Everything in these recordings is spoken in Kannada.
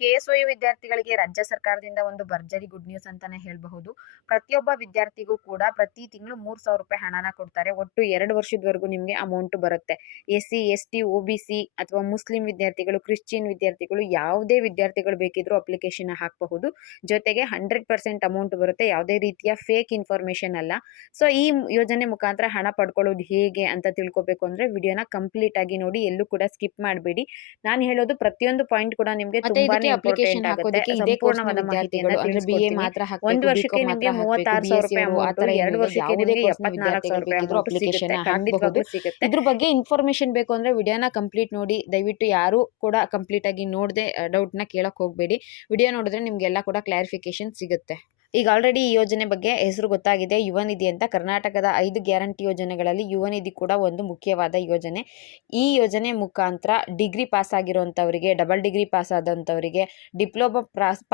ಕೆಎಸ್ಒಯು ವಿದ್ಯಾರ್ಥಿಗಳಿಗೆ ರಾಜ್ಯ ಸರ್ಕಾರದಿಂದ ಒಂದು ಭರ್ಜರಿ ಗುಡ್ ನ್ಯೂಸ್ ಅಂತಾನೆ ಹೇಳಬಹುದು. ಪ್ರತಿಯೊಬ್ಬ ವಿದ್ಯಾರ್ಥಿಗೂ ಕೂಡ ಪ್ರತಿ ತಿಂಗಳು 3,000 ರೂಪಾಯಿ ಹಣನ ಕೊಡ್ತಾರೆ. ಒಟ್ಟು 2 ವರ್ಷದವರೆಗೂ ನಿಮಗೆ ಅಮೌಂಟ್ ಬರುತ್ತೆ. ಎಸ್ಸಿ, ಎಸ್ಟಿ, ಒಬಿಸಿ ಅಥವಾ ಮುಸ್ಲಿಂ ವಿದ್ಯಾರ್ಥಿಗಳು, ಕ್ರಿಶ್ಚಿಯನ್ ವಿದ್ಯಾರ್ಥಿಗಳು, ಯಾವುದೇ ವಿದ್ಯಾರ್ಥಿಗಳು ಬೇಕಿದ್ರೂ ಅಪ್ಲಿಕೇಶನ್ ಹಾಕಬಹುದು. ಜೊತೆಗೆ 100% ಅಮೌಂಟ್ ಬರುತ್ತೆ. ಯಾವುದೇ ರೀತಿಯ ಫೇಕ್ ಇನ್ಫಾರ್ಮೇಶನ್ ಅಲ್ಲ. ಸೊ ಈ ಯೋಜನೆ ಮುಖಾಂತರ ಹಣ ಪಡ್ಕೊಳ್ಳೋದು ಹೇಗೆ ಅಂತ ತಿಳ್ಕೊಬೇಕು ಅಂದ್ರೆ ವಿಡಿಯೋನ ಕಂಪ್ಲೀಟ್ ಆಗಿ ನೋಡಿ, ಎಲ್ಲೂ ಕೂಡ ಸ್ಕಿಪ್ ಮಾಡಬೇಡಿ. ನಾನು ಹೇಳೋದು ಪ್ರತಿಯೊಂದು ಪಾಯಿಂಟ್ ಕೂಡ ನಿಮಗೆ ತುಂಬಾನೇ ಅಪ್ಲಿಕೇಶನ್ ಇಂಪಾರ್ಟೆಂಟ್ ಆಗುತ್ತೆ. ಹಾಕೋದಕ್ಕೆ ಇದೇ ಕೋರ್ಸ್ನ ಸಂಪೂರ್ಣವಾದ ಮಾಹಿತಿಯನ್ನ ವಿದ್ಯಾರ್ಥಿಗಳು ಅಂದ್ರೆ BA ತಿಳಿಸ್ಕೊಡ್ತೀನಿ. ಮಾತ್ರ ಹಾಕಬೇಕು, ಒಂದು ವರ್ಷಕ್ಕೆ BCom ನಿಮಗೆ ಮಾತ್ರ ಹಾಕಬೇಕು, 36,000 ರೂಪಾಯಿ BSc ಅವರು ಆ ಅಮೌಂಟ್, ತರ 2 ಏನಿಲ್ಲ. ವರ್ಷಕ್ಕೆ ಯಾವುದೇ ನಿಮಗೆ ಕೋರ್ಸ್ನ 74,000 ವಿದ್ಯಾರ್ಥಿಗಳು ರೂಪಾಯಿ ಬೇಕಿದ್ರು ಅಮೌಂಟ್ ಅಪ್ಲಿಕೇಶನ್ ಸಿಗುತ್ತೆ. ಹಾಕಬಹುದು. ಖಂಡಿತವಾಗ್ಲೂ ಸಿಗುತ್ತೆ. ಇದ್ರ ಬಗ್ಗೆ ಇನ್ಫಾರ್ಮೇಶನ್ ಬೇಕು ಅಂದ್ರೆ ವಿಡಿಯೋನ ಕಂಪ್ಲೀಟ್ ನೋಡಿ. ದಯವಿಟ್ಟು ಯಾರು ಕೂಡ ಕಂಪ್ಲೀಟ್ ಆಗಿ ನೋಡದೆ ಡೌಟ್ ನ ಕೇಳಕ್ ಹೋಗಬೇಡಿ. ವಿಡಿಯೋ ನೋಡಿದ್ರೆ ನಿಮ್ಗೆಲ್ಲ ಕೂಡ ಕ್ಲಾರಿಫಿಕೇಶನ್ ಸಿಗುತ್ತೆ. ಈಗ ಆಲ್ರೆಡಿ ಈ ಯೋಜನೆ ಬಗ್ಗೆ ಹೆಸರು ಗೊತ್ತಾಗಿದೆ, ಯುವ ನಿಧಿ ಅಂತ. ಕರ್ನಾಟಕದ 5 ಗ್ಯಾರಂಟಿ ಯೋಜನೆಗಳಲ್ಲಿ ಯುವ ನಿಧಿ ಕೂಡ ಒಂದು ಮುಖ್ಯವಾದ ಯೋಜನೆ. ಈ ಯೋಜನೆ ಮುಖಾಂತರ ಡಿಗ್ರಿ ಪಾಸ್ ಆಗಿರುವಂಥವರಿಗೆ, ಡಬಲ್ ಡಿಗ್ರಿ ಪಾಸ್ ಆದಂಥವರಿಗೆ, ಡಿಪ್ಲೊಮಾ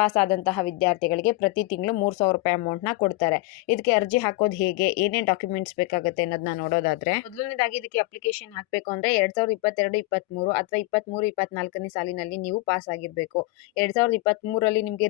ಪಾಸ್ ಆದಂತಹ ವಿದ್ಯಾರ್ಥಿಗಳಿಗೆ ಪ್ರತಿ ತಿಂಗಳು 3,000 ರೂಪಾಯಿ ಅಮೌಂಟ್ನ ಕೊಡ್ತಾರೆ. ಇದಕ್ಕೆ ಅರ್ಜಿ ಹಾಕೋದು ಹೇಗೆ, ಏನೇನು ಡಾಕ್ಯುಮೆಂಟ್ಸ್ ಬೇಕಾಗುತ್ತೆ ಅನ್ನೋದನ್ನ ನೋಡೋದಾದ್ರೆ, ಮೊದಲನೇದಾಗಿ ಇದಕ್ಕೆ ಅಪ್ಲಿಕೇಶನ್ ಹಾಕಬೇಕು ಅಂದ್ರೆ 2022-23 ಅಥವಾ 23-24ನೇ ಸಾಲಿನಲ್ಲಿ ನೀವು ಪಾಸ್ ಆಗಿರಬೇಕು. 2023ರಲ್ಲಿ ನಿಮಗೆ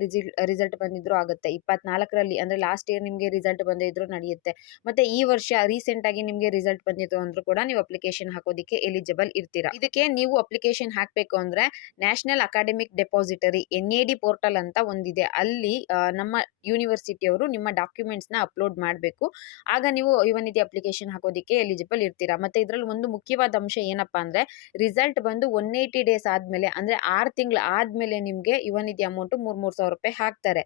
ರಿಸಲ್ಟ್ ಬಂದಿದ್ರು ಆಗುತ್ತೆ. 24ರಲ್ಲಿ ಅಂದ್ರೆ ಲಾಸ್ಟ್ ಇಯರ್ ನಿಮಗೆ ರಿಸಲ್ಟ್ ಬಂದೇ ಇದ್ರು ನಡೆಯುತ್ತೆ. ಮತ್ತೆ ಈ ವರ್ಷ ರೀಸೆಂಟ್ ಆಗಿ ನಿಮಗೆ ರಿಸಲ್ಟ್ ಬಂದಿತ್ತು ಅಂದ್ರೂ ಕೂಡ ನೀವು ಅಪ್ಲಿಕೇಶನ್ ಹಾಕೋದಿಕ್ಕೆ ಎಲಿಜಿಬಲ್ ಇರ್ತೀರಾ. ಇದಕ್ಕೆ ನೀವು ಅಪ್ಲಿಕೇಶನ್ ಹಾಕಬೇಕು ಅಂದ್ರೆ national academic depository NAD portal ಅಂತ ಒಂದಿದೆ. ಅಲ್ಲಿ ನಮ್ಮ ಯೂನಿವರ್ಸಿಟಿಯವರು ನಿಮ್ಮ ಡಾಕ್ಯುಮೆಂಟ್ಸ್ ನ ಅಪ್ಲೋಡ್ ಮಾಡಬೇಕು. ಆಗ ನೀವು ಯುವ ನಿಧಿ ಅಪ್ಲಿಕೇಶನ್ ಹಾಕೋದಿಕ್ಕೆ ಎಲಿಜಿಬಲ್ ಇರ್ತೀರಾ. ಮತ್ತೆ ಇದರಲ್ಲಿ ಒಂದು ಮುಖ್ಯವಾದ ಅಂಶ ಏನಪ್ಪಾ ಅಂದ್ರೆ, ರಿಸಲ್ಟ್ ಬಂದು 180 ಡೇಸ್ ಆದ್ಮೇಲೆ ಅಂದ್ರೆ 6 ತಿಂಗಳು ಆದ್ಮೇಲೆ ನಿಮ್ಗೆ ಯುವ ನಿಧಿ ಅಮೌಂಟ್ 3,000 ರೂಪಾಯಿ ಹಾಕ್ತಾರೆ.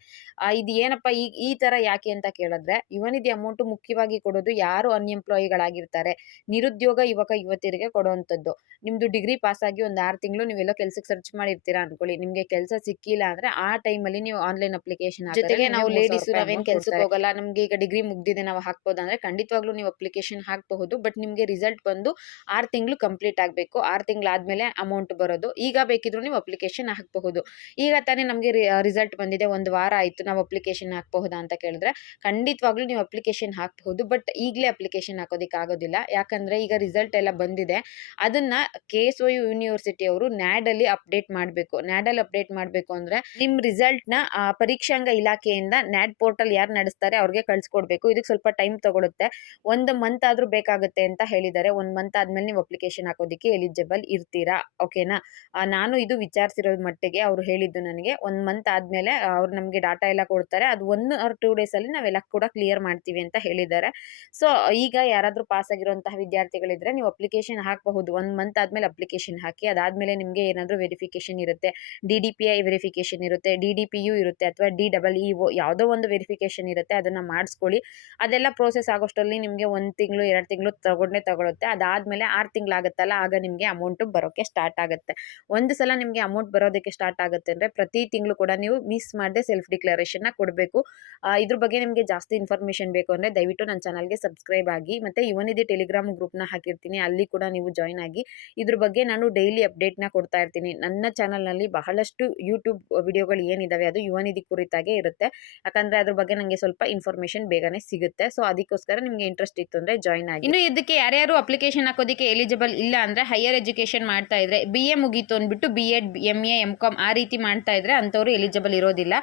ಇದು ಏನಪ್ಪಾ ಈ ತರ ಯಾಕೆ ಅಂತ ಕೇಳಿದ್ರೆ, ಯುವ ನಿಧಿ ಅಮೌಂಟ್ ಮುಖ್ಯವಾಗಿ ಕೊಡೋದು ಯಾರು ಅನ್ಎಂಪ್ಲಾಯಿಗಳಾಗಿರ್ತಾರೆ, ನಿರುದ್ಯೋಗ ಯುವಕ ಯುವತಿಯರಿಗೆ ಕೊಡುವಂತದ್ದು. ನಿಮ್ದು ಡಿಗ್ರಿ ಪಾಸ್ ಆಗಿ ಒಂದು 6 ತಿಂಗಳು ನೀವೆಲ್ಲೋ ಕೆಲ್ಸಕ್ಕೆ ಸರ್ಚ್ ಮಾಡಿರ್ತೀರಾ ಅನ್ಕೊಳ್ಳಿ. ನಿಮ್ಗೆ ಕೆಲಸ ಸಿಕ್ಕಿಲ್ಲ ಅಂದ್ರೆ ಆ ಟೈಮಲ್ಲಿ ನೀವು ಆನ್ಲೈನ್ ಅಪ್ಲಿಕೇಶನ್ ಜೊತೆಗೆ ನಾವು ಲೇಡೀಸ್ ನಾವೇನ್ ಕೆಲ್ಸಕ್ಕೆ ಹೋಗಲ್ಲ, ನಮ್ಗೆ ಈಗ ಡಿಗ್ರಿ ಮುಗ್ದಿದೆ ನಾವು ಹಾಕ್ಬೋದು ಅಂದ್ರೆ ಖಂಡಿತವಾಗ್ಲೂ ನೀವು ಅಪ್ಲಿಕೇಶನ್ ಹಾಕಬಹುದು. ಬಟ್ ನಿಮ್ಗೆ ರಿಸಲ್ಟ್ ಬಂದು 6 ತಿಂಗಳು ಕಂಪ್ಲೀಟ್ ಆಗಬೇಕು. 6 ತಿಂಗಳಾದ್ಮೇಲೆ ಅಮೌಂಟ್ ಬರೋದು. ಈಗ ಬೇಕಿದ್ರು ನೀವು ಅಪ್ಲಿಕೇಶನ್ ಹಾಕಬಹುದು. ಈಗ ತಾನೇ ನಮಗೆ ರಿಸಲ್ಟ್ ಬಂದಿದೆ, ಒಂದು ವಾರ ಆಯ್ತು, ನಾವು ಅಪ್ಲಿಕೇಶನ್ ಹಾಕಬಹುದಾ ಅಂತ ಕೇಳಿದ್ರೆ ಖಂಡಿತವಾಗ್ಲೂ ನೀವು ಅಪ್ಲಿಕೇಶನ್ ಹಾಕಬಹುದು. ಬಟ್ ಈಗಲೇ ಅಪ್ಲಿಕೇಶನ್ ಹಾಕೋದಿಕ್ಕೆ ಆಗೋದಿಲ್ಲ. ಯಾಕಂದ್ರೆ ಈಗ ರಿಸಲ್ಟ್ ಎಲ್ಲ ಬಂದಿದೆ, ಅದನ್ನ KSOU ಯೂನಿವರ್ಸಿಟಿ ಅವರು NAD ಅಲ್ಲಿ ಅಪ್ಡೇಟ್ ಮಾಡಬೇಕು. NAD ಅಲ್ಲಿ ಅಪ್ಡೇಟ್ ಮಾಡಬೇಕು ಅಂದ್ರೆ ನಿಮ್ ರಿಸಲ್ಟ್ ನ ಪರೀಕ್ಷಾಂಗ ಇಲಾಖೆಯಿಂದ NAD ಪೋರ್ಟಲ್ ಯಾರು ನಡೆಸ್ತಾರೆ ಅವ್ರಿಗೆ ಕಳ್ಸಿಕೊಡ್ಬೇಕು. ಇದಕ್ಕೆ ಸ್ವಲ್ಪ ಟೈಮ್ ತಗೊಳುತ್ತೆ, 1 ಮಂತ್ ಆದ್ರೂ ಬೇಕಾಗುತ್ತೆ ಅಂತ ಹೇಳಿದ್ದಾರೆ. 1 ಮಂತ್ ಆದ್ಮೇಲೆ ನೀವು ಅಪ್ಲಿಕೇಶನ್ ಹಾಕೋದಿಕ್ಕೆ ಎಲಿಜಿಬಲ್ ಇರ್ತೀರಾ. ಓಕೆನಾ? ನಾನು ಇದು ವಿಚಾರಿಸಿರೋ ಮಟ್ಟಿಗೆ ಅವ್ರು ಹೇಳಿದ್ದು ನನಗೆ 1 ಮಂತ್ ಆದ್ಮೇಲೆ ಅವ್ರು ನಮ್ಗೆ ಡಾಟಾ ಎಲ್ಲ ಕೊಡ್ತಾರೆ. ಅದು 1 or 2 ಡೇಸ್ ಅಲ್ಲಿ ನಾವೆಲ್ಲ ಕೂಡ ಕ್ಲಿಯರ್ ಮಾಡ್ತೀವಿ ಅಂತ ಹೇಳಿದ್ದಾರೆ. ಸೊ ಈಗ ಯಾರಾದ್ರೂ ಪಾಸ್ ಆಗಿರುವಂತಹ ವಿದ್ಯಾರ್ಥಿಗಳಿದ್ರೆ ನೀವು ಅಪ್ಲಿಕೇಶನ್ ಹಾಕಬಹುದು. 1 ಮಂತ್ ಆದ್ಮೇಲೆ ಅಪ್ಲಿಕೇಶನ್ ಹಾಕಿ. ಅದಾದ್ಮೇಲೆ ನಿಮ್ಗೆ ಏನಾದ್ರೂ ವೆರಿಫಿಕೇಶನ್ ಇರುತ್ತೆ, DDPI ವೆರಿಫಿಕೇಶನ್ ಇರುತ್ತೆ, DDPU ಇರುತ್ತೆ, ಅಥವಾ DEEO ಯಾವುದೋ ಒಂದು ವೆರಿಫಿಕೇಶನ್ ಇರುತ್ತೆ, ಅದನ್ನ ಮಾಡಿಸ್ಕೊಳ್ಳಿ. ಅದೆಲ್ಲ ಪ್ರೋಸೆಸ್ ಆಗೋಷ್ಟರಲ್ಲಿ ನಿಮ್ಗೆ 1 ತಿಂಗಳು 2 ತಿಂಗಳು ತಗೊಳುತ್ತೆ. ಅದಾದ್ಮೇಲೆ 6 ತಿಂಗಳಾಗುತ್ತಲ್ಲ, ಆಗ ನಿಮ್ಗೆ ಅಮೌಂಟ್ ಬರೋಕೆ ಸ್ಟಾರ್ಟ್ ಆಗುತ್ತೆ. ಒಂದು ಸಲ ನಿಮ್ಗೆ ಅಮೌಂಟ್ ಬರೋದಕ್ಕೆ ಸ್ಟಾರ್ಟ್ ಆಗುತ್ತೆ ಅಂದ್ರೆ ಪ್ರತಿ ತಿಂಗಳು ಕೂಡ ನೀವು ಮಿಸ್ ಮಾಡದೆ ಸೆಲ್ಫ್ ಡಿಕ್ಲರೇಷನ್ ನ ಕೊಡಬೇಕು. ಇದ್ರ ಬಗ್ಗೆ ನಿಮ್ಗೆ ಜಾಸ್ತಿ ಇನ್ಫಾರ್ಮೇಶನ್ ಬೇಕು ಅಂದ್ರೆ ದಯವಿಟ್ಟು ನನ್ನ ಚಾನಲ್ಗೆ ಸಬ್ಸ್ಕ್ರೈಬ್ ಆಗಿ. ಮತ್ತೆ ಯುವ ನಿಧಿ ಟೆಲಿಗ್ರಾಮ್ ಗ್ರೂಪ್ ನ ಹಾಕಿರ್ತೀನಿ, ಅಲ್ಲಿ ಕೂಡ ನೀವು ಜಾಯ್ನ್ ಆಗಿ. ಇದ್ರ ಬಗ್ಗೆ ನಾನು ಡೈಲಿ ಅಪ್ಡೇಟ್ ನ ಕೊಡ್ತಾ ಇರ್ತೀನಿ. ನನ್ನ ಚಾನಲ್ ನಲ್ಲಿ ಬಹಳಷ್ಟು ಯೂಟ್ಯೂಬ್ ವಿಡಿಯೋಗಳು ಏನಿದಾವೆ ಅದು ಯುವ ನಿಧಿ ಕುರಿತಾಗೆ ಇರುತ್ತೆ. ಯಾಕಂದ್ರೆ ಅದ್ರ ಬಗ್ಗೆ ನಂಗೆ ಸ್ವಲ್ಪ ಇನ್ಫಾರ್ಮೇಶನ್ ಬೇಗನೆ ಸಿಗುತ್ತೆ. ಸೊ ಅದಕ್ಕೋಸ್ಕರ ನಿಮ್ಗೆ ಇಂಟ್ರೆಸ್ಟ್ ಇತ್ತು ಅಂದ್ರೆ ಜಾಯ್ನ್ ಆಗಿ. ಇನ್ನು ಇದಕ್ಕೆ ಯಾರ್ಯಾರು ಅಪ್ಲಿಕೇಶನ್ ಹಾಕೋದಕ್ಕೆ ಎಲಿಜಿಬಲ್ ಇಲ್ಲ ಅಂದ್ರೆ, ಹೈಯರ್ ಎಜುಕೇಶನ್ ಮಾಡ್ತಾ ಇದ್ರೆ, BA ಮುಗೀತು ಅಂದ್ಬಿಟ್ಟು BEd MA MCom ಆ ರೀತಿ ಮಾಡ್ತಾ ಇದ್ರೆ ಅಂತವ್ರು ಎಲಿಜಿಬಲ್ ಇರೋದಿಲ್ಲ.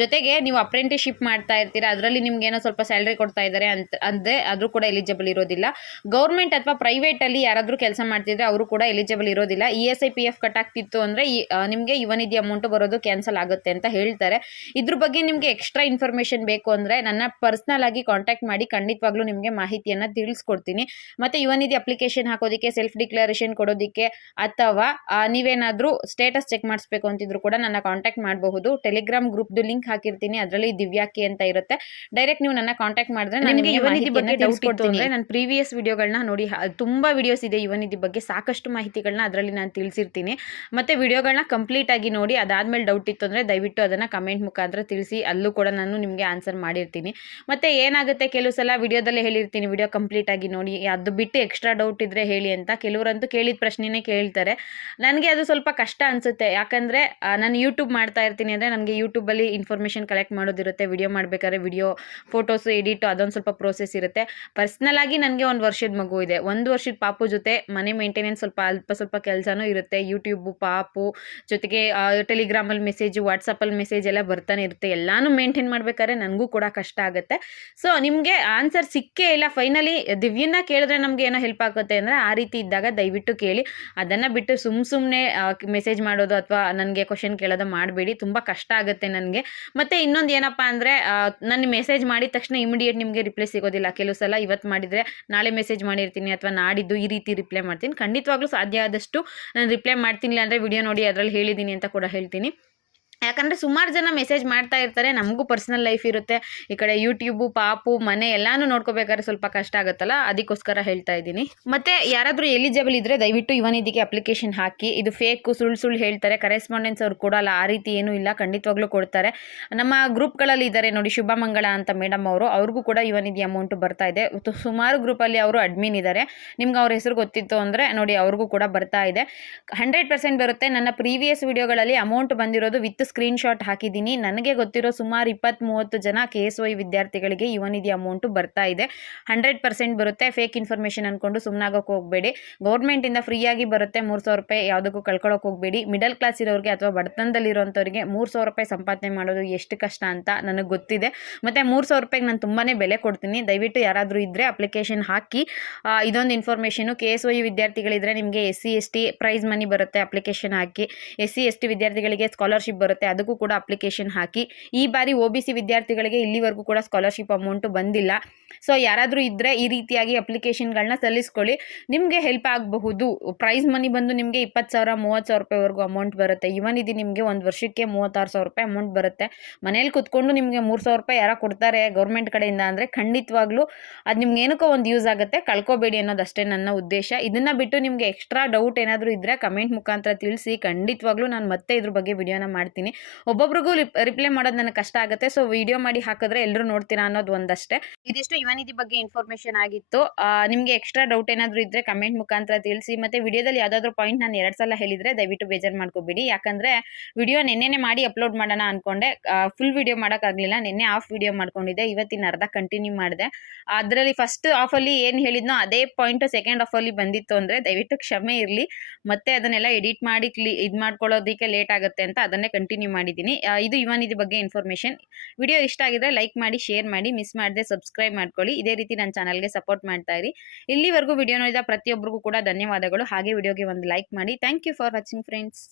ಜೊತೆಗೆ ನೀವು ಅಪ್ರೆಂಟಿಸ್ಶಿಪ್ ಮಾಡ್ತಾ ಇರ್ತೀರಾ, ಅದರಲ್ಲಿ ನಿಮ್ಗೆ ಏನೋ ಸ್ವಲ್ಪ ಸ್ಯಾಲರಿ ಕೊಡ್ತಾ ಇದ್ದಾರೆ ಅಂದ್ರೆ ಆದ್ರೂ ಕೂಡ ಎಲಿಜಿಬಲ್ ಇರೋದಿಲ್ಲ. ಗೌರ್ಮೆಂಟ್ ಅಥವಾ ಪ್ರೈವೇಟ್ ಅಲ್ಲಿ ಯಾರಾದ್ರೂ ಕೆಲಸ ಮಾಡ್ತಿದ್ರೆ ಅವರು ಕೂಡ ಎಲಿಜಿಬಲ್ ಇರೋದಿಲ್ಲ. ESI PF ಕಟ್ ಆಗ್ತಿತ್ತು ಅಂದ್ರೆ ನಿಮ್ಗೆ ಯುವ ನಿಧಿ ಅಮೌಂಟ್ ಬರೋದು ಕ್ಯಾನ್ಸಲ್ ಆಗುತ್ತೆ ಅಂತ ಹೇಳ್ತಾರೆ. ಇದ್ರ ಬಗ್ಗೆ ನಿಮ್ಗೆ ಎಕ್ಸ್ಟ್ರಾ ಇನ್ಫಾರ್ಮೇಶನ್ ಬೇಕು ಅಂದ್ರೆ ನನ್ನ ಪರ್ಸನಲ್ ಆಗಿ ಕಾಂಟ್ಯಾಕ್ಟ್ ಮಾಡಿ, ಖಂಡಿತವಾಗ್ಲೂ ನಿಮ್ಗೆ ಮಾಹಿತಿಯನ್ನ ತಿಳಿಸ್ಕೊಡ್ತೀನಿ. ಮತ್ತೆ ಯುವ ನಿಧಿ ಅಪ್ಲಿಕೇಶನ್ ಹಾಕೋದಿಕ್ಕೆ, ಸೆಲ್ಫ್ ಡಿಕ್ಲರೇಷನ್ ಕೊಡೋದಿಕ್ಕೆ, ಅಥವಾ ನೀವೇನಾದ್ರೂ ಸ್ಟೇಟಸ್ ಚೆಕ್ ಮಾಡಿಸ್ಬೇಕು ಅಂತಿದ್ರು ಕೂಡ ನನ್ನ ಕಾಂಟ್ಯಾಕ್ಟ್ ಮಾಡಬಹುದು. ಟೆಲಿಗ್ರಾಮ್ ಗ್ರೂಪ್ ಲಿಂಕ್ ಹಾಕಿರ್ತೀನಿ, ಅದರಲ್ಲಿ ದಿವ್ಯಾಕಿ ಅಂತ ಇರುತ್ತೆ. ಡೈರೆಕ್ಟ್ ನೀವು ನನ್ನ ಕಾಂಟ್ಯಾಕ್ಟ್ ಮಾಡಿದ್ರೆ ನಿಮಗೆ ಯುವ ನಿಧಿ ಬಗ್ಗೆ ಡೌಟ್ ಇತ್ತು ಅಂದ್ರೆ ನಾನು ಪ್ರೀವಿಯಸ್ ವಿಡಿಯೋಗಳನ್ನ ನೋಡಿ, ತುಂಬಾ ವಿಡಿಯೋಸ್ ಇದೆ ಯುವ ನಿಧಿ ಬಗ್ಗೆ, ಸಾಕಷ್ಟು ಮಾಹಿತಿಗಳನ್ನ ಅದರಲ್ಲಿ ನಾನು ತಿಳಿಸಿರ್ತೀನಿ. ಮತ್ತೆ ವಿಡಿಯೋಗಳನ್ನ ಕಂಪ್ಲೀಟ್ ಆಗಿ ನೋಡಿ. ಅದಾದ್ಮೇಲೆ ಡೌಟ್ ಇತ್ತು ಅಂದ್ರೆ ದಯವಿಟ್ಟು ಅದನ್ನ ಕಮೆಂಟ್ ಮುಖಾಂತರ ತಿಳಿಸಿ, ಅಲ್ಲೂ ಕೂಡ ನಾನು ನಿಮ್ಗೆ ಆನ್ಸರ್ ಮಾಡಿರ್ತೀನಿ. ಮತ್ತೆ ಏನಾಗುತ್ತೆ, ಕೆಲವು ಸಲ ವಿಡಿಯೋದಲ್ಲೇ ಹೇಳಿರ್ತೀನಿ ವಿಡಿಯೋ ಕಂಪ್ಲೀಟ್ ಆಗಿ ನೋಡಿ, ಅದು ಬಿಟ್ಟು ಎಕ್ಸ್ಟ್ರಾ ಡೌಟ್ ಇದ್ರೆ ಹೇಳಿ ಅಂತ. ಕೆಲವರಂತೂ ಕೇಳಿದ ಪ್ರಶ್ನೆನೇ ಕೇಳ್ತಾರೆ. ನನಗೆ ಅದು ಸ್ವಲ್ಪ ಕಷ್ಟ ಅನ್ಸುತ್ತೆ. ಯಾಕಂದ್ರೆ ನಾನು ಯೂಟ್ಯೂಬ್ ಮಾಡ್ತಾ ಇರ್ತೀನಿ ಅಂದ್ರೆ ನನಗೆ ಯೂಟ್ಯೂಬ್ ಅಲ್ಲಿ ಇನ್ಫಾರ್ಮೇಶನ್ ಕಲೆಕ್ಟ್ ಮಾಡೋದಿರುತ್ತೆ, ವಿಡಿಯೋ ಮಾಡಬೇಕಾದ್ರೆ ವಿಡಿಯೋ ಫೋಟೋಸು ಎಡಿಟು ಅದೊಂದು ಸ್ವಲ್ಪ ಪ್ರೋಸೆಸ್ ಇರುತ್ತೆ. ಪರ್ಸ್ನಲ್ ಆಗಿ ನನಗೆ 1 ವರ್ಷದ ಮಗು ಇದೆ. 1 ವರ್ಷದ ಪಾಪು ಜೊತೆ ಮನೆ ಮೇಂಟೆನೆನ್ಸ್ ಸ್ವಲ್ಪ ಕೆಲಸನೂ ಇರುತ್ತೆ. ಯೂಟ್ಯೂಬು, ಪಾಪು ಜೊತೆಗೆ ಟೆಲಿಗ್ರಾಮಲ್ಲಿ ಮೆಸೇಜು, ವಾಟ್ಸಪ್ಪಲ್ಲಿ ಮೆಸೇಜ್ ಎಲ್ಲ ಬರ್ತಾನೆ ಇರುತ್ತೆ. ಎಲ್ಲಾನು ಮೇಂಟೈನ್ ಮಾಡ್ಬೇಕಾದ್ರೆ ನನಗೂ ಕೂಡ ಕಷ್ಟ ಆಗುತ್ತೆ. ಸೊ ನಿಮಗೆ ಆನ್ಸರ್ ಸಿಕ್ಕೇ ಇಲ್ಲ, ಫೈನಲಿ ದಿವ್ಯನ್ನ ಕೇಳಿದ್ರೆ ನಮ್ಗೆ ಏನೋ ಹೆಲ್ಪ್ ಆಗುತ್ತೆ ಅಂದರೆ ಆ ರೀತಿ ಇದ್ದಾಗ ದಯವಿಟ್ಟು ಕೇಳಿ. ಅದನ್ನು ಬಿಟ್ಟು ಸುಮ್ಮನೆ ಮೆಸೇಜ್ ಮಾಡೋದು ಅಥವಾ ನನಗೆ ಕ್ವಶನ್ ಕೇಳೋದು ಮಾಡಬೇಡಿ. ತುಂಬ ಕಷ್ಟ ಆಗುತ್ತೆ ನನಗೆ. ಮತ್ತು ಇನ್ನೊಂದು ಏನಪ್ಪ ಅಂದರೆ ನಾನು ಮೆಸೇಜ್ ಮಾಡಿದ ತಕ್ಷಣ ಇಮಿಡಿಯೇಟ್ ನಿಮಗೆ ರಿಪ್ಲೈ ಸಿಗೋದಿಲ್ಲ. ಕೆಲವು ಸಲ ಇವತ್ತು ಮಾಡಿದರೆ ನಾಳೆ ಮೆಸೇಜ್ ಮಾಡಿರ್ತೀನಿ ಅಥವಾ ನಾಡಿದ್ದು ಈ ರೀತಿ ರಿಪ್ಲೈ ಮಾಡ್ತೀನಿ. ಖಂಡಿತವಾಗ್ಲೂ ಸಾಧ್ಯ ಆದಷ್ಟು ನಾನು ರಿಪ್ಲೈ ಮಾಡ್ತೀನಿ, ಅಂದರೆ ವಿಡಿಯೋ ನೋಡಿ ಅದರಲ್ಲಿ ಹೇಳಿದ್ದೀನಿ ಅಂತ ಕೂಡ ಹೇಳ್ತೀನಿ. ಯಾಕಂದರೆ ಸುಮಾರು ಜನ ಮೆಸೇಜ್ ಮಾಡ್ತಾ ಇರ್ತಾರೆ, ನಮಗೂ ಪರ್ಸ್ನಲ್ ಲೈಫ್ ಇರುತ್ತೆ. ಈ ಕಡೆ ಯೂಟ್ಯೂಬು, ಪಾಪು, ಮನೆ ಎಲ್ಲಾನು ನೋಡ್ಕೋಬೇಕಾದ್ರೆ ಸ್ವಲ್ಪ ಕಷ್ಟ ಆಗುತ್ತಲ್ಲ, ಅದಕ್ಕೋಸ್ಕರ ಹೇಳ್ತಾ ಇದ್ದೀನಿ. ಮತ್ತು ಯಾರಾದರೂ ಎಲಿಜಿಬಲ್ ಇದ್ದರೆ ದಯವಿಟ್ಟು ಯುವನಿಧಿಗೆ ಅಪ್ಲಿಕೇಶನ್ ಹಾಕಿ. ಇದು ಫೇಕು, ಸುಳ್ಳು ಹೇಳ್ತಾರೆ. ಕರೆಸ್ಪಾಂಡೆನ್ಸ್ ಅವ್ರು ಕೊಡಲ್ಲ, ಆ ರೀತಿ ಏನೂ ಇಲ್ಲ, ಖಂಡಿತವಾಗ್ಲೂ ಕೊಡ್ತಾರೆ. ನಮ್ಮ ಗ್ರೂಪ್ಗಳಲ್ಲಿ ಇದ್ದಾರೆ ನೋಡಿ, ಶುಭಮಂಗಳ ಅಂತ ಮೇಡಮ್ ಅವರು, ಅವ್ರಿಗೂ ಕೂಡ ಯುವನಿಧಿ ಅಮೌಂಟು ಬರ್ತಾ ಇದೆ. ಸುಮಾರು ಗ್ರೂಪಲ್ಲಿ ಅವರು ಅಡ್ಮಿನ್ ಇದ್ದಾರೆ. ನಿಮ್ಗೆ ಅವ್ರ ಹೆಸರು ಗೊತ್ತಿತ್ತು ಅಂದರೆ ನೋಡಿ, ಅವ್ರಿಗೂ ಕೂಡ ಬರ್ತಾ ಇದೆ. 100% ಬರುತ್ತೆ. ನನ್ನ ಪ್ರೀವಿಯಸ್ ವಿಡಿಯೋಗಳಲ್ಲಿ ಅಮೌಂಟ್ ಬಂದಿರೋದು ವಿತ್ ಸ್ಕ್ರೀನ್ಶಾಟ್ ಹಾಕಿದ್ದೀನಿ. ನನಗೆ ಗೊತ್ತಿರೋ ಸುಮಾರು 20-30 ಜನ KSY ವಿದ್ಯಾರ್ಥಿಗಳಿಗೆ ಯುವನಿಧಿ ಅಮೌಂಟು ಬರ್ತಾ ಇದೆ. 100% ಬರುತ್ತೆ. ಫೇಕ್ ಇನ್ಫಾರ್ಮೇಷನ್ ಅಂದ್ಕೊಂಡು ಸುಮ್ಮನಾಗೋಕೆ ಹೋಗಬೇಡಿ. ಗೌರ್ಮೆಂಟಿಂದ ಫ್ರೀಯಾಗಿ ಬರುತ್ತೆ. 3,000 ರೂಪಾಯಿ ಯಾವುದಕ್ಕೂ ಕಳ್ಕೊಳ್ಳೋಕೆ ಹೋಗಬೇಡಿ. ಮಿಡಲ್ ಕ್ಲಾಸ್ ಇರೋರಿಗೆ ಅಥವಾ ಬಡತನದಲ್ಲಿರೋಂಥವ್ರಿಗೆ 3,000 ರೂಪಾಯಿ ಸಂಪಾದನೆ ಮಾಡೋದು ಎಷ್ಟು ಕಷ್ಟ ಅಂತ ನನಗೆ ಗೊತ್ತಿದೆ. ಮತ್ತು 3,000 ರೂಪಾಯಿಗೆ ನಾನು ತುಂಬಾ ಬೆಲೆ ಕೊಡ್ತೀನಿ. ದಯವಿಟ್ಟು ಯಾರಾದರೂ ಇದ್ದರೆ ಅಪ್ಲಿಕೇಶನ್ ಹಾಕಿ. ಇದೊಂದು ಇನ್ಫಾರ್ಮೇಷನು, KSY ವಿದ್ಯಾರ್ಥಿಗಳಿದ್ದರೆ ನಿಮಗೆ SC/ST ಪ್ರೈಸ್ ಮನಿ ಬರುತ್ತೆ, ಅಪ್ಲಿಕೇಶನ್ ಹಾಕಿ. SC/ST ವಿದ್ಯಾರ್ಥಿಗಳಿಗೆ ಸ್ಕಾಲರ್ಶಿಪ್ ಬರುತ್ತೆ, ಅದಕ್ಕೂ ಕೂಡ ಅಪ್ಲಿಕೇಶನ್ ಹಾಕಿ. ಈ ಬಾರಿ OBC ವಿದ್ಯಾರ್ಥಿಗಳಿಗೆ ಇಲ್ಲಿವರೆಗೂ ಕೂಡ ಸ್ಕಾಲರ್ಶಿಪ್ ಅಮೌಂಟು ಬಂದಿಲ್ಲ. ಸೊ ಯಾರಾದರೂ ಇದ್ದರೆ ಈ ರೀತಿಯಾಗಿ ಅಪ್ಲಿಕೇಶನ್ಗಳನ್ನ ಸಲ್ಲಿಸ್ಕೊಳ್ಳಿ, ನಿಮಗೆ ಹೆಲ್ಪ್ ಆಗಬಹುದು. ಪ್ರೈಸ್ ಮನಿ ಬಂದು ನಿಮಗೆ 20,000 30,000 ರೂಪಾಯಿವರೆಗೂ ಅಮೌಂಟ್ ಬರುತ್ತೆ. ಯುವನಿಧಿ ನಿಮಗೆ 1 ವರ್ಷಕ್ಕೆ 36,000 ರೂಪಾಯಿ ಅಮೌಂಟ್ ಬರುತ್ತೆ. ಮನೇಲಿ ಕುತ್ಕೊಂಡು ನಿಮಗೆ 3,000 ರೂಪಾಯಿ ಯಾರೋ ಕೊಡ್ತಾರೆ ಗೌರ್ಮೆಂಟ್ ಕಡೆಯಿಂದ ಅಂದರೆ ಖಂಡಿತವಾಗ್ಲೂ ಅದು ನಿಮ್ಗೆ ಏನಕ್ಕೋ ಒಂದು ಯೂಸ್ ಆಗುತ್ತೆ. ಕಳ್ಕೊಬೇಡಿ ಅನ್ನೋದಷ್ಟೇ ನನ್ನ ಉದ್ದೇಶ. ಇದನ್ನು ಬಿಟ್ಟು ನಿಮಗೆ ಎಕ್ಸ್ಟ್ರಾ ಡೌಟ್ ಏನಾದರೂ ಇದ್ದರೆ ಕಮೆಂಟ್ ಮುಖಾಂತರ ತಿಳಿಸಿ. ಖಂಡಿತವಾಗ್ಲೂ ನಾನು ಮತ್ತೆ ಇದ್ರ ಬಗ್ಗೆ ವಿಡಿಯೋನ ಮಾಡ್ತೀನಿ. ಒಬ್ಬೊಬ್ರಿಗೂ ರಿಪ್ಲೈ ಮಾಡೋದು ನನಗೆ ಕಷ್ಟ ಆಗುತ್ತೆ. ಸೊ ವಿಡಿಯೋ ಮಾಡಿ ಹಾಕಿದ್ರೆ ಎಲ್ಲರೂ ನೋಡ್ತೀರಾ ಅನ್ನೋದು ಒಂದಷ್ಟೇ. ಇದಿಷ್ಟು ಯುವನಿಧಿ ಬಗ್ಗೆ ಇನ್ಫಾರ್ಮೇಷನ್ ಆಗಿತ್ತು. ನಿಮಗೆ ಎಕ್ಸ್ಟ್ರಾ ಡೌಟ್ ಏನಾದರೂ ಇದ್ದರೆ ಕಮೆಂಟ್ ಮುಖಾಂತರ ತಿಳಿಸಿ. ಮತ್ತು ವಿಡಿಯೋದಲ್ಲಿ ಯಾವುದಾದ್ರೂ ಪಾಯಿಂಟ್ ನಾನು 2 ಸಲ ಹೇಳಿದರೆ ದಯವಿಟ್ಟು ಬೇಜಾರು ಮಾಡ್ಕೋಬೇಡಿ. ಯಾಕಂದರೆ ವಿಡಿಯೋ ನೆನ್ನೆನೇ ಮಾಡಿ ಅಪ್ಲೋಡ್ ಮಾಡೋಣ ಅಂದ್ಕೊಂಡೆ, ಫುಲ್ ವಿಡಿಯೋ ಮಾಡೋಕ್ಕಾಗಲಿಲ್ಲ. ನಿನ್ನೆ ಆಫ್ ವಿಡಿಯೋ ಮಾಡ್ಕೊಂಡಿದ್ದೆ, ಇವತ್ತಿನ ಅರ್ಧ ಕಂಟಿನ್ಯೂ ಮಾಡಿದೆ. ಅದರಲ್ಲಿ ಫಸ್ಟ್ ಆಫಲ್ಲಿ ಏನು ಹೇಳಿದ್ನೋ ಅದೇ ಪಾಯಿಂಟು ಸೆಕೆಂಡ್ ಆಫಲ್ಲಿ ಬಂದಿತ್ತು ಅಂದರೆ ದಯವಿಟ್ಟು ಕ್ಷಮೆ ಇರಲಿ. ಮತ್ತೆ ಅದನ್ನೆಲ್ಲ ಎಡಿಟ್ ಮಾಡಿ ಇದು ಮಾಡ್ಕೊಳ್ಳೋದಕ್ಕೆ ಲೇಟ್ ಆಗುತ್ತೆ ಅಂತ ಅದನ್ನೇ ಕಂಟಿನ್ಯೂ ಮಾಡಿದ್ದೀನಿ. ಇದು ಯುವನಿಧಿ ಬಗ್ಗೆ ಇನ್ಫಾರ್ಮೇಷನ್. ವಿಡಿಯೋ ಇಷ್ಟ ಆಗಿದ್ರೆ ಲೈಕ್ ಮಾಡಿ, ಶೇರ್ ಮಾಡಿ, ಮಿಸ್ ಮಾಡದೆ ಸಬ್ಸ್ಕ್ರೈಬ್ ಮಾಡ್ಕೊಳ್ಳಿ. ಇದೇ ರೀತಿ ನನ್ನ ಚಾನಲ್ಗೆ ಸಪೋರ್ಟ್ ಮಾಡ್ತಾ ಇರಿ. ಇಲ್ಲಿವರೆಗೂ ವಿಡಿಯೋ ನೋಡಿದ ಪ್ರತಿಯೊಬ್ಬರಿಗೂ ಕೂಡ ಧನ್ಯವಾದಗಳು. ಹಾಗೆ ವಿಡಿಯೋಗೆ ಒಂದು ಲೈಕ್ ಮಾಡಿ. Thank you for watching friends.